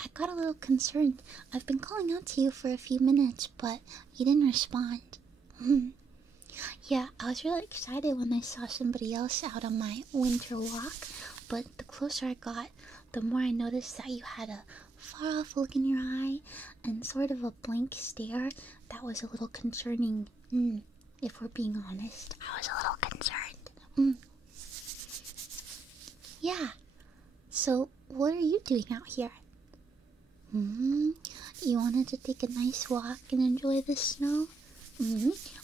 I got a little concerned. I've been calling out to you for a few minutes, but you didn't respond. Yeah, I was really excited when I saw somebody else out on my winter walk, but the closer I got, the more I noticed that you had a far-off look in your eye and sort of a blank stare that was a little concerning. If we're being honest, I was a little concerned. Yeah. So, what are you doing out here? You wanted to take a nice walk and enjoy the snow?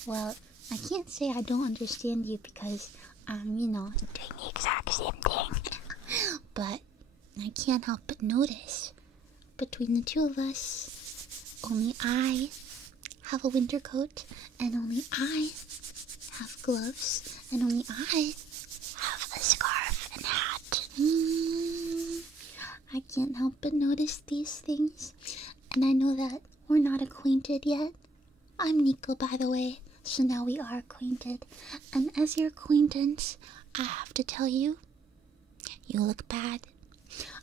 Well, I can't say I don't understand you because I'm, doing the exact same thing. But I can't help but notice, between the two of us, only I have a winter coat, and only I have gloves, and only I have a scarf and hat. I can't help but notice these things, and I know that we're not acquainted yet. I'm Nico, by the way, so now we are acquainted, and as your acquaintance, I have to tell you, you look bad.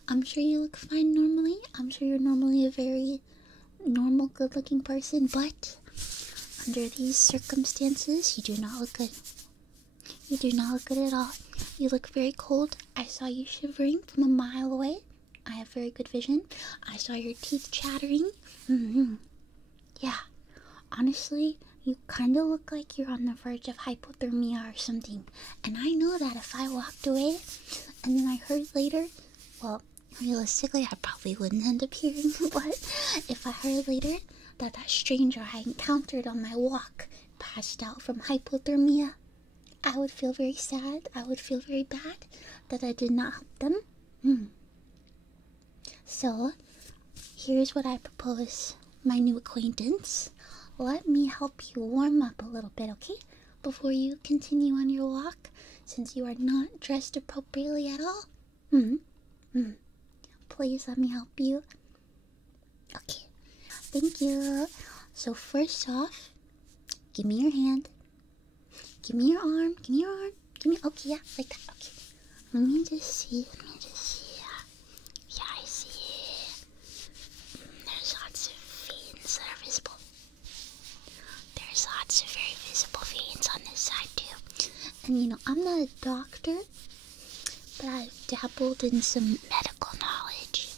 I'm sure you look fine normally. I'm sure you're normally a very normal, good-looking person, but under these circumstances, you do not look good. You do not look good at all. You look very cold. I saw you shivering from a mile away. I have very good vision. I saw your teeth chattering. Yeah. Honestly, you kind of look like you're on the verge of hypothermia or something. And I know that if I walked away and then I heard later, well, realistically, I probably wouldn't end up hearing, but if I heard later that that stranger I encountered on my walk passed out from hypothermia, I would feel very sad. I would feel very bad that I did not help them. So, here's what I propose, my new acquaintance. Let me help you warm up a little bit, okay? Before you continue on your walk, since you are not dressed appropriately at all. Please let me help you. Okay, thank you. So first off, give me your hand. Give me your arm. Give me your arm. Give me, okay, yeah, like that, okay. Let me just see. Yeah, I see. There's lots of veins that are visible. There's lots of very visible veins on this side too. And I'm not a doctor, but I've dabbled in some medical knowledge.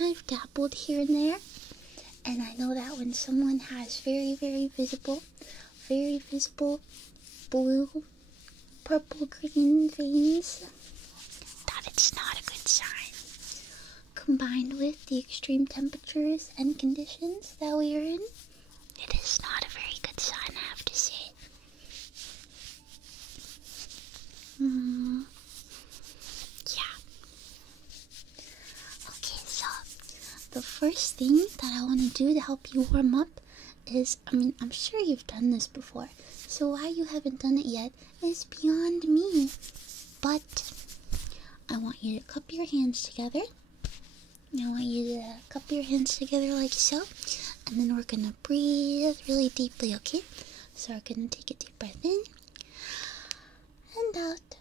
I've dabbled here and there, and I know that when someone has very, very visible blue, purple, green veins, that it's not a good sign. Combined with the extreme temperatures and conditions that we are in, it is not a very good sign, I have to say. Yeah. Okay, so the first thing that I want to do to help you warm up is, I'm sure you've done this before, so why you haven't done it yet is beyond me. But I want you to cup your hands together. I want you to cup your hands together like so, and then we're gonna breathe really deeply, okay? So we're gonna take a deep breath in and out.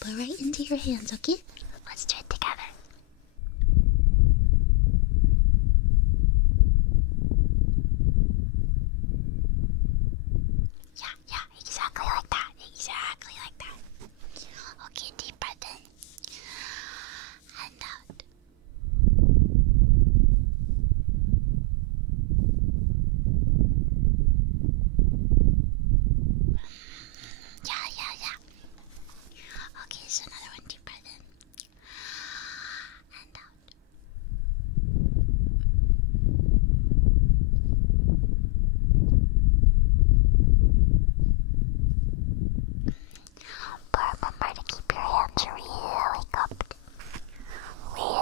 Put right into your hands, okay? Let's do it together. Yeah, exactly like that. Exactly like that. Okay, deep breath in and out. Yeah. Okay, so another one, deep breath in and out. But remember to keep your hands really cupped. Really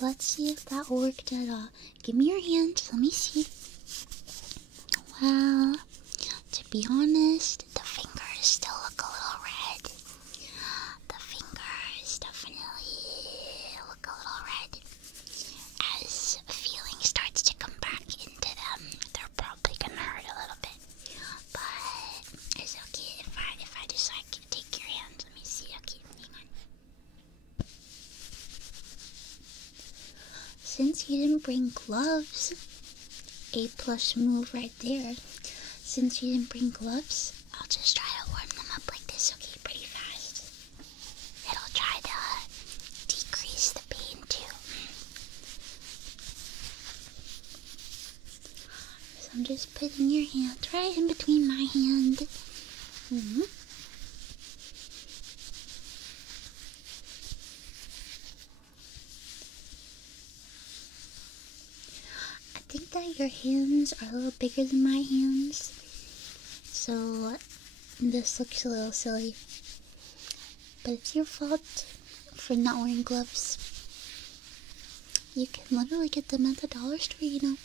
So let's see if that worked at all. Give me your hand. Let me see. Well, to be honest, the fingers still look a little red. The fingers definitely look a little red. As feeling starts to come back into them, they're probably gonna hurt a little bit. But it's okay if I just like take your hand. Let me see. Okay, hang on. Since you didn't bring gloves, A+ move right there. Since you didn't bring gloves, I'll just try to warm them up like this, okay, pretty fast. It'll try to decrease the pain too. So I'm just putting your hand right in between my hand. I think that your hands are a little bigger than my hands, so this looks a little silly. But it's your fault for not wearing gloves. You can literally get them at the dollar store, you know.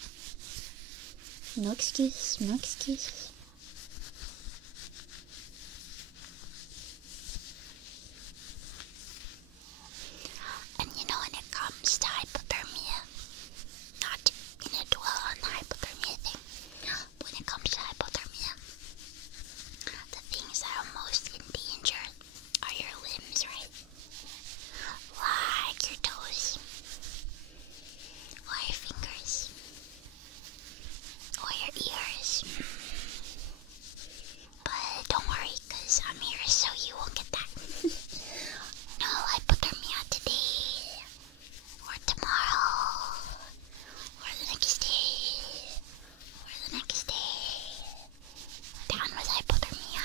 No excuses, no excuses. And you know, when it comes to hypothermia, not gonna dwell on the hypothermia thing, but when it comes to hypothermia, the things that are most in danger are your limbs, right? Like your toes, or your fingers, or your ears. But don't worry, cause I'm here so you won't get that. No hypothermia today, or tomorrow, or the next day, or the next day. Down with hypothermia.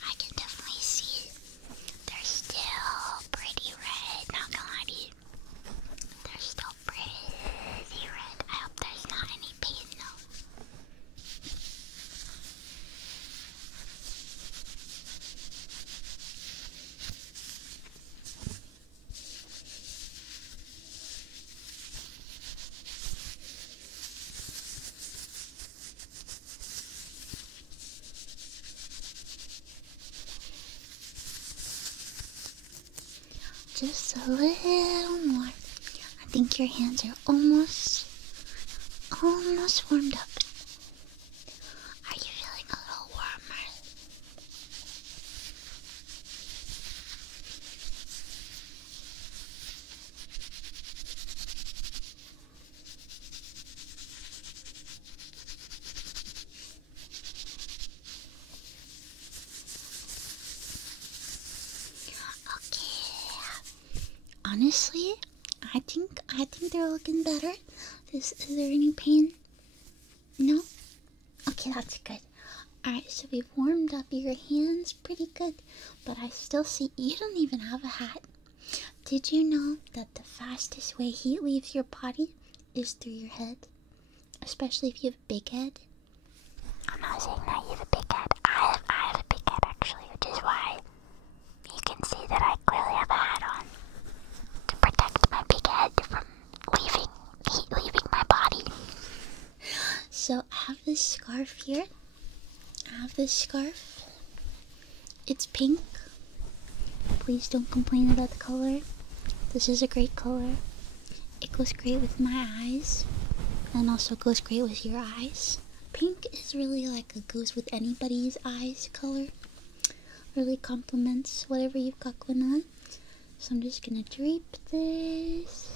I can definitely see they're still pretty red, not gonna lie to you. They're still pretty red. I hope there's not any pain though. Just a little more. I think your hands are almost warmed up. Are you feeling a little warmer? Okay. Honestly, I think they're looking better. Is there any pain? No? Okay, that's good. Alright, so we've warmed up your hands pretty good, but I still see you don't even have a hat. Did you know that the fastest way heat leaves your body is through your head? Especially if you have a big head. I'm not saying that you have a big head. I have a big head actually, which is why you can see that I clearly have a hat on to protect my big head from leaving my body. So I have this scarf here. It's pink. Please don't complain about the color. This is a great color. It goes great with my eyes, and also goes great with your eyes. Pink is really like a goes with anybody's eyes color. Really complements whatever you've got going on. So I'm just gonna drape this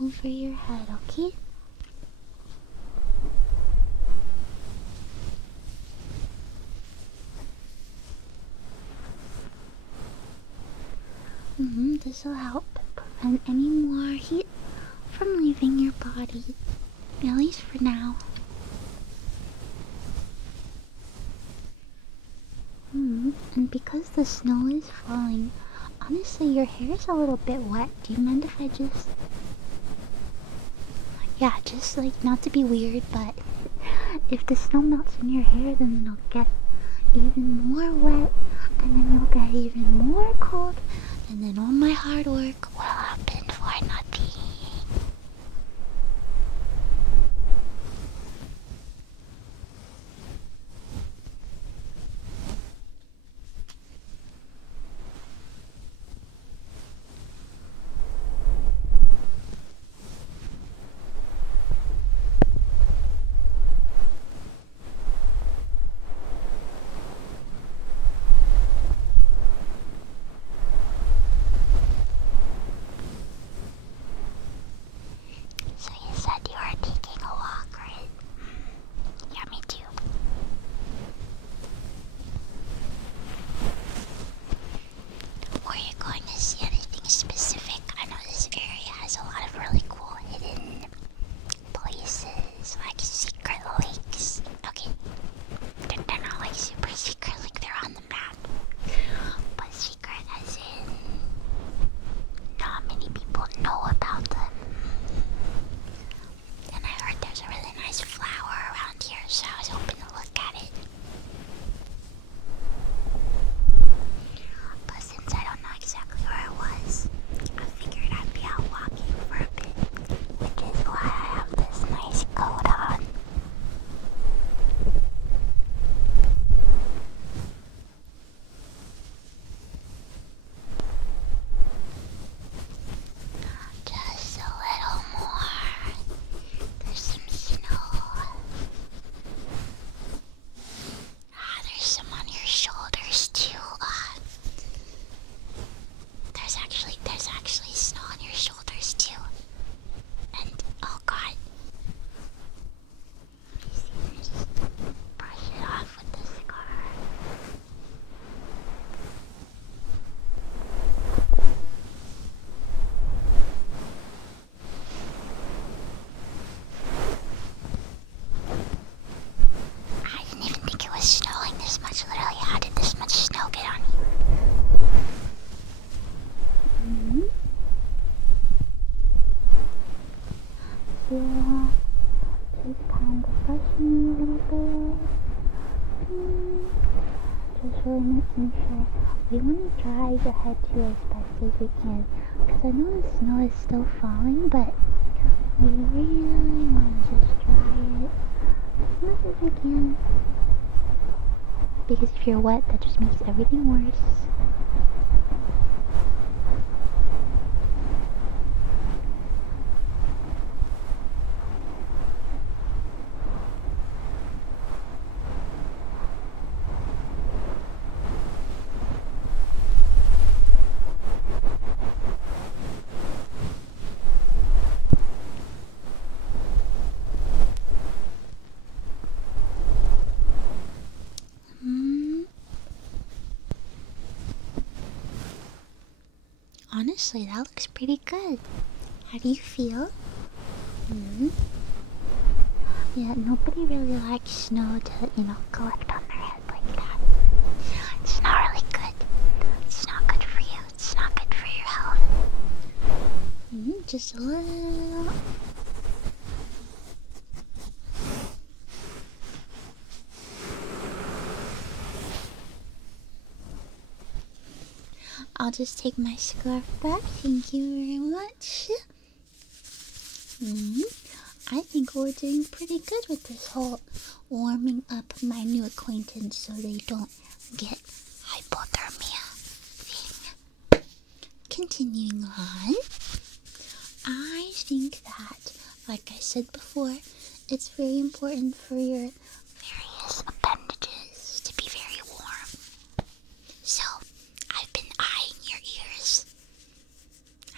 over your head, okay? This will help. and any more heat from leaving your body, at least for now. And because the snow is falling, honestly, your hair is a little bit wet. Do you mind if I just... Yeah, just like, not to be weird, but if the snow melts in your hair, then it'll get even more wet, and then you'll get even more cold, and then all my hard work will happen for nothing. So you said you are taking a walk, right? Yeah, me too. Were you going to see anything specific? I know this area has a lot of really cool hidden places, like secret lakes. Okay, they're not like super secret, like they're on the map, but secret as in not many people know about them. And I heard there's a really nice flower around here, so I was hoping to look at it. But since I don't know exactly where it was, I figured I'd be out walking for a bit, which is why I have this nice coat on. Just a little more. There's some snow. There's some on your shoulders too. There's actually snow on your shoulders too. And oh god. Let me see, just brush it off with the scarf. I didn't even think it was snowing this much. Literally, how did this much snow get on you? Yeah, just kind of brushing a little bit. Just really making sure. We want to dry your head too as best as we can, because I know the snow is still falling, but we really want to just dry it as much as we can. Because if you're wet, that just makes everything worse. Honestly, that looks pretty good. How do you feel? Yeah, nobody really likes snow to, collect on their head like that. It's not really good. It's not good for you. It's not good for your health. Just a little. I'll just take my scarf back. Thank you very much. I think we're doing pretty good with this whole warming up my new acquaintance so they don't get hypothermia thing. Continuing on, I think that, like I said before, it's very important for your various appendages to be very warm. So, I've been eyeing your ears.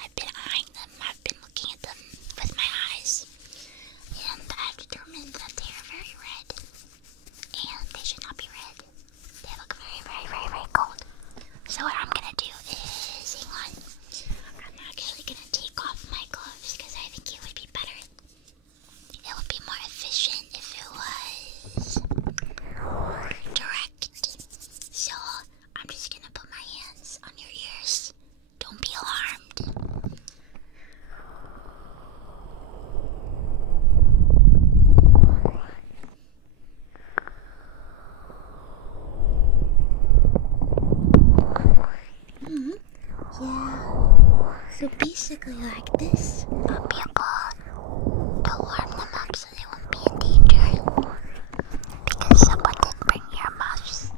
I've been eyeing them. I've been looking at them with my eyes. And I've determined that they are very red. And they should not be red. They look very, very, very, very cold. So what I'm gonna do is, hang on. I'm actually gonna take basically like this. People, to warm them up so they won't be in danger. Because someone did bring earmuffs.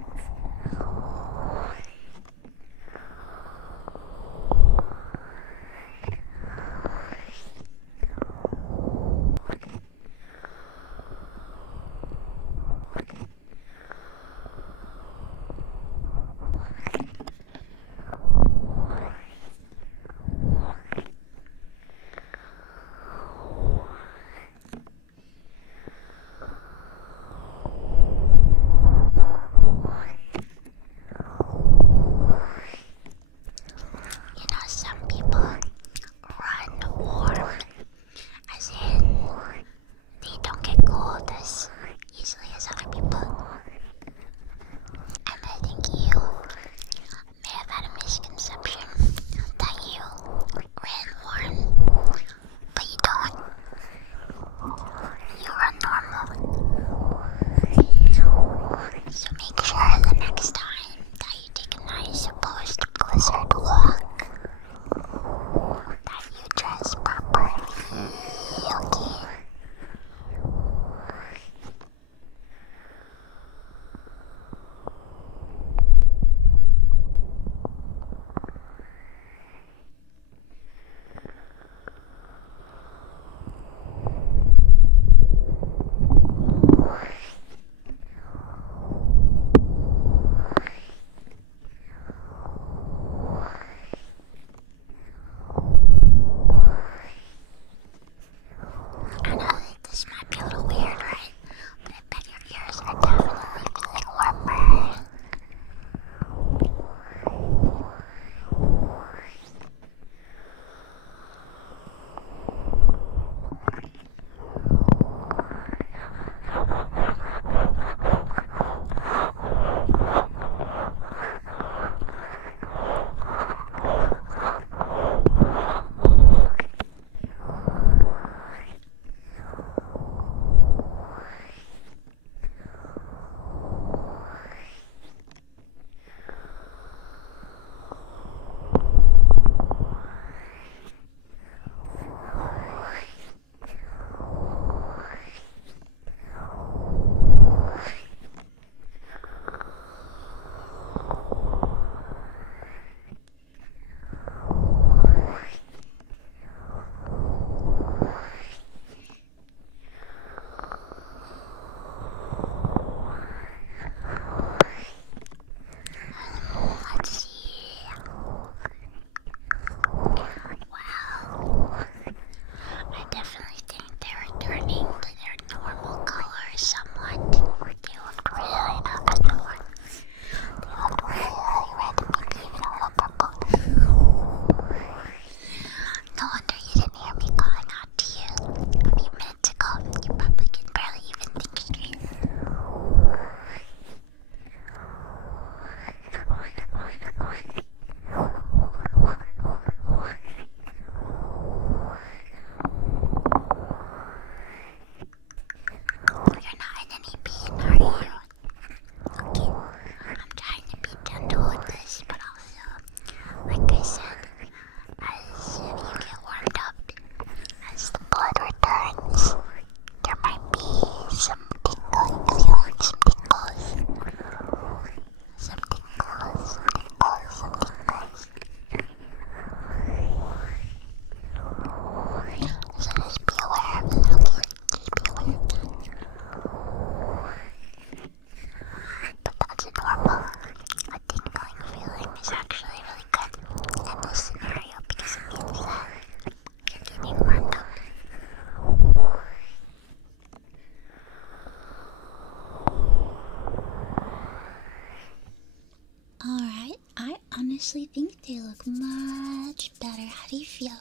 honestly think they look much better. How do you feel?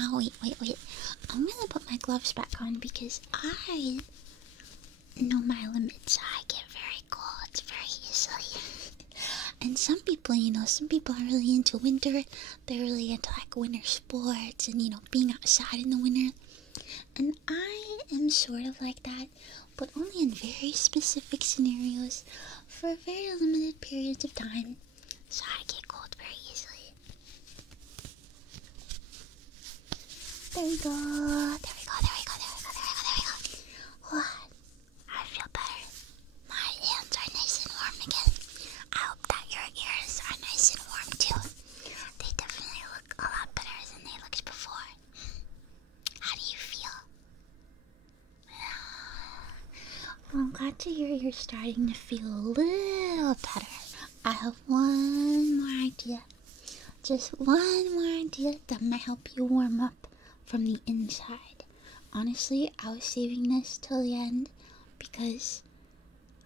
Oh, wait. I'm gonna put my gloves back on because I know my limits. I get very cold very easily. And some people, some people are really into winter. They're really into like winter sports and, being outside in the winter. And I am sort of like that, but only in very specific scenarios for very limited periods of time. So I get cold very easily. There we go. There we go. There we go. There we go. There we go. There we go. Oh, I feel better. My hands are nice and warm again. I hope that your ears are nice and warm too. They definitely look a lot better than they looked before. How do you feel? Well, I'm glad to hear you're starting to feel a little better. I have one more idea. Just one more idea that might help you warm up from the inside. Honestly, I was saving this till the end because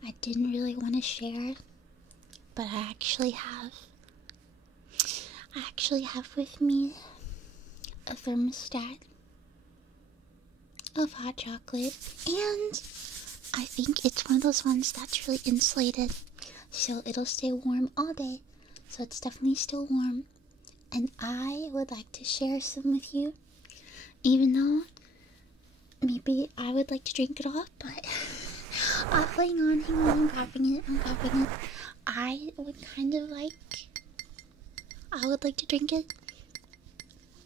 I didn't really want to share, but I actually have with me a thermostat of hot chocolate, and I think it's one of those ones that's really insulated, so it'll stay warm all day. So it's definitely still warm, and I would like to share some with you, even though maybe I would like to drink it off, but hang on, I'm grabbing it. I would like to drink it,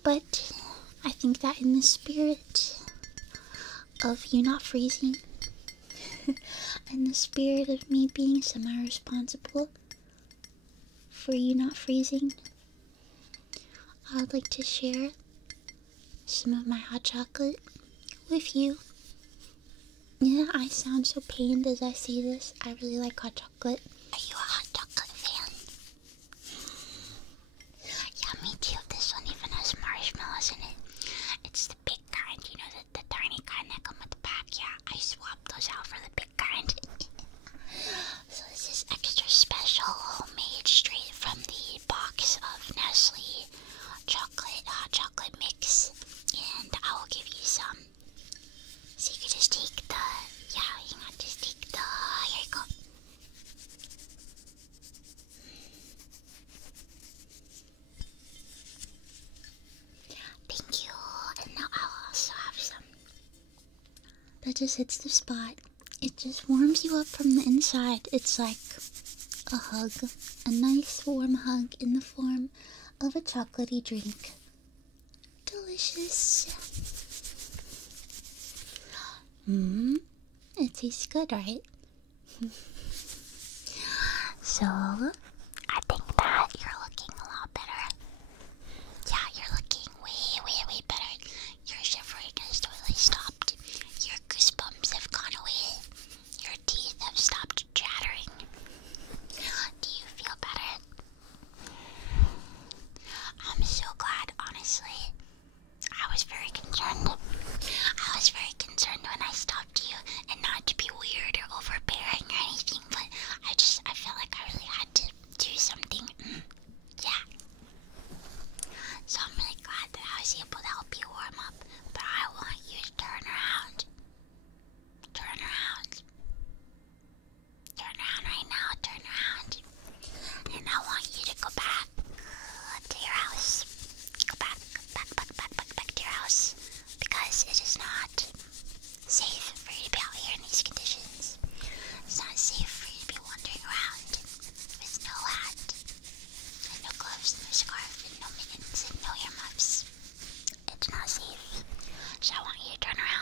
but I think that in the spirit of you not freezing, in the spirit of me being semi-responsible for you not freezing, I would like to share some of my hot chocolate with you. Yeah, I sound so pained as I say this. I really like hot chocolate. Are you a hot chocolate fan? Yeah, me too. This one even has marshmallows in it. It's the big kind, you know, the tiny kind that come with the pack. Yeah, I swapped those out for the big kind. So this is extra special, homemade, straight from the box of Nestle hot chocolate mix. And I will give you some. So you can just take here you go. Thank you. And now I'll also have some. That just hits the spot. It just warms you up from the inside. It's like a hug. A nice warm hug in the form of a chocolatey drink. Delicious. It tastes good, right? So, I think that you're looking a lot better. Yeah, you're looking way better. Your shivering has totally stopped. Your goosebumps have gone away. Your teeth have stopped chattering. Do you feel better? I'm so glad, honestly. I was very concerned when I stopped you, and not to be weird or overbearing or anything, but I felt like I really had to do something. Yeah. So I'm really glad that I was able to help you warm up, but I want you to turn around. Turn around. Turn around right now, turn around. And I want you to go back to your house. Go back to your house, because it is not safe for you to be out here in these conditions. It's not safe for you to be wandering around with no hat, and no gloves, no scarf, and no mittens, and no earmuffs. It's not safe. So I want you to turn around.